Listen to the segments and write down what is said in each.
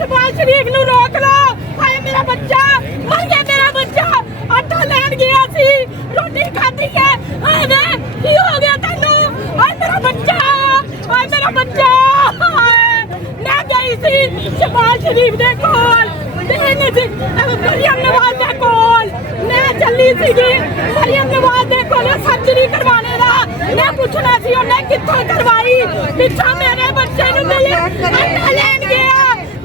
शहबाज शरीफ नूं रोक लो। हाय मेरा बच्चा मर गया, मेरा बच्चा आटा लैन गया सी, रोटी खाती है। हाय वे की हो गया तेनू? हाय मेरा बच्चा, हाय मेरा बच्चा। मैं गई सी शहबाज शरीफ दे कोल, मरियम नवाज दे कोल मैं चली सीगी। मरियम नवाज दे कोल सर्जरी करवाने दा मैं पूछना सी उन्हें कित्थों करवाई। पिछा मेरे बच्चे नूं मिले आटा लैन गया,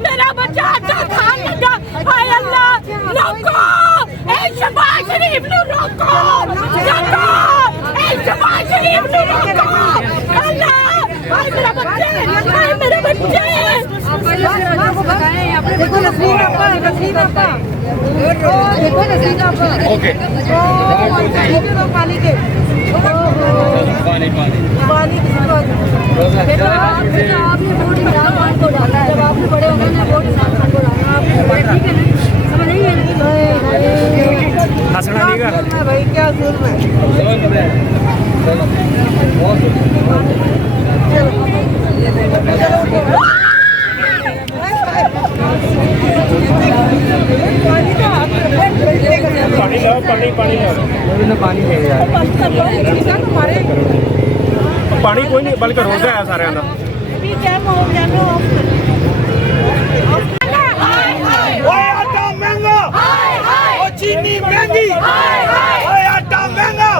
मेरा बच्चा आटा खान लगा। हाय अल्लाह रोको, ए शहबाज शरीफ नूं रोको, रोको, ए शहबाज शरीफ नूं रोको। अल्लाह हाय मेरा बच्चे, हाय मेरे बच्चे। देखो नसीब आपा, नसीब आपा, देखो नसीब आपा। ओके पानी के पानी पानी पानी बेटा आप ये वोट इमरान खान को डाला है। जब आपने बड़े हो गए ना वोट इमरान खान को डालना आपने, ठीक है ना? समझ नहीं है हंसना नहीं का भाई, क्या जुल्म है। पानी पानी पानी पानी कोई नहीं बल्कि रोजा है सारे का। आटा महंगा, चीनी महंगी, आटा महंगा।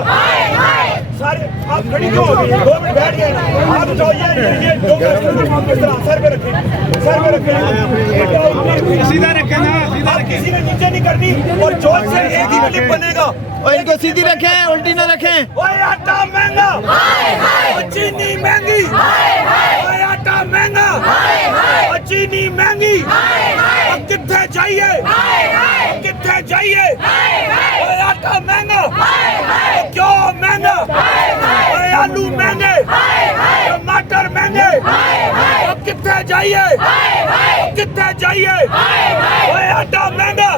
सारे आप खड़ी क्यों हो गई? 2 मिनट बैठ गए आप। तो ये सर पे रखें, सर पे रखें, सीधा रखें ना, सीधा रखें। किसी ने नीचे नहीं करनी और जोर से एक ही क्लिप बनेगा। और इनको सीधी रखें, उल्टी ना रखें। ओए आटा महंगा, चीनी महंगी, ओए आटा महंगा, चीनी महंगी। अब कितने चाहिए, कितने चाहिए? ओए आटा महंगा, क्यों महंगा? ओए आलू महंगे, टमाटर महंगे। अब कितने चाहिए, कितने चाहिए? ओए आटा महंगा,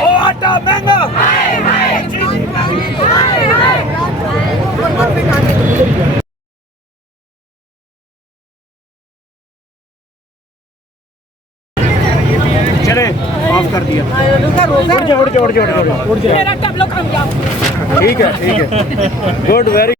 ओ आटा महंगा, चीनी महंगी। चले ऑफ कर दिया। उड़ जा। मेरा कब लोग हम जाओ। ठीक है गुड वेरी